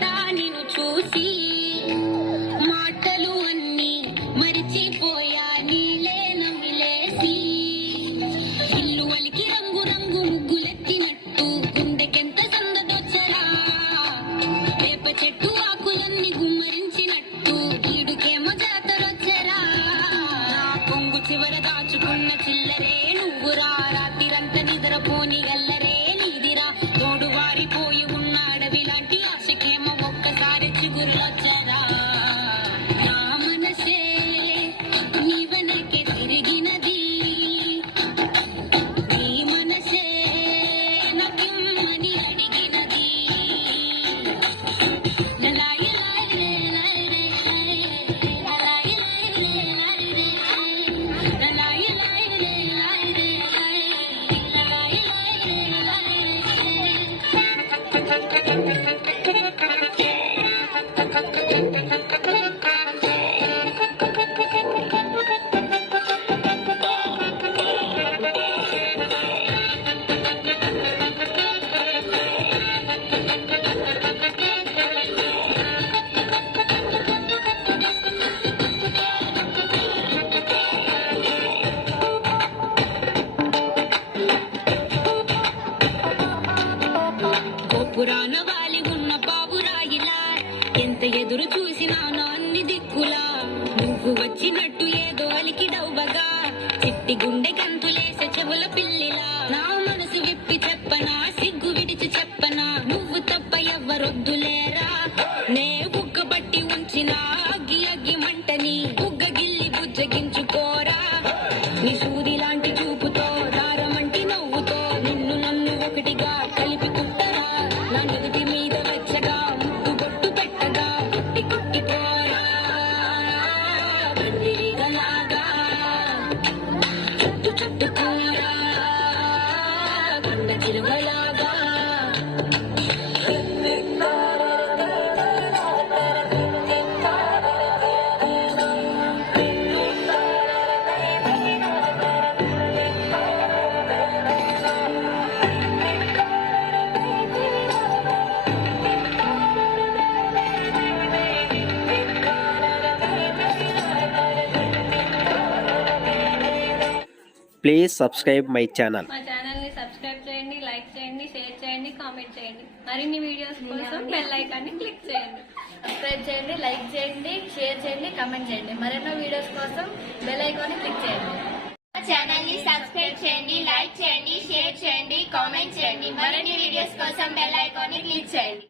కదా నిన్ను చూసి మాటలు అన్నీ మరిచిపోయా నీలే నమిలేసి ఇల్లు వలికి రంగు రంగు ముగ్గులెత్తినట్టు గుండెకెంత సందదొచ్చరా వేప చెట్టు ఆకులన్నీ గుమ్మరించినట్టు ఈడుకేమో జాతరొచ్చరా నా కొంగు చివర దాచుకున్న చిల్లరే నువ్వురా రాత్రిరంతా నిద్రపోని గల్లరే నీదిరా తోడు వారిపోయి ఉన్న అడవి లాంటి ఆశకేమో ఒక్కసారి చిగురులొచ్చరా నా మనసే నీ వెనకే తిరిగినది నీ మనసే నాకిమ్మని అడిగినది లలాయి లాయి రే లాయి రే లలాయి లాయి రే లాయి రే లలాయి లాయి రే లాయి రే లలాయి లాయి రే లాయి గోపురాన వాలి ఉన్న బాబురాయిలా ఎంత ఎదురు చూసినానో అన్ని దిక్కులా నువ్వు వచ్చినట్టు ఏదో అలికి డవ్వగా చిట్టి గుండె గంతులేసే చెవుల పిల్లిలా నా మనసు విప్పి చెప్పనా సిగ్గు విడిచి చెప్పనా నువ్వు తప్ప ఎవ్వరొద్దులేరా నే బుగ్గబట్టి ఉంచిన అగ్గి అగ్గి మంటని బుగ్గ గిల్లి బుజ్జగించుకోరా నీ సూది లాంటి చూపుతో దారమంటి నవ్వుతో నిన్ను నన్ను ఒకటిగా కలిపి కుట్టరా నా నుదుటి మీద వెచ్చగా ముద్దు బొట్టు పెట్టగా కుట్టి కుట్టి పోరా బందిరిగలాగా చుట్టు చుట్టుకోరా కొండ చిలువలాగా ప్లీజ్ సబ్స్క్రైబ్ మై ఛానల్. మా ఛానల్ ని సబ్స్క్రైబ్ చేయండి, లైక్ చేయండి, షేర్ చేయండి, కామెంట్ చేయండి. మరిన్ని వీడియోస్ కోసం బెల్ ఐకాన్ ని క్లిక్ చేయండి. సబ్స్క్రైబ్ చేయండి, లైక్ చేయండి, షేర్ చేయండి, కామెంట్ చేయండి. మరెన్నో వీడియోస్ కోసం బెల్ ఐకాన్ ని క్లిక్ చేయండి. మా ఛానల్ ని సబ్స్క్రైబ్ చేయండి, లైక్ చేయండి, షేర్ చేయండి, కామెంట్ చేయండి. మరిన్ని వీడియోస్ కోసం బెల్ ఐకాన్ ని క్లిక్ చేయండి.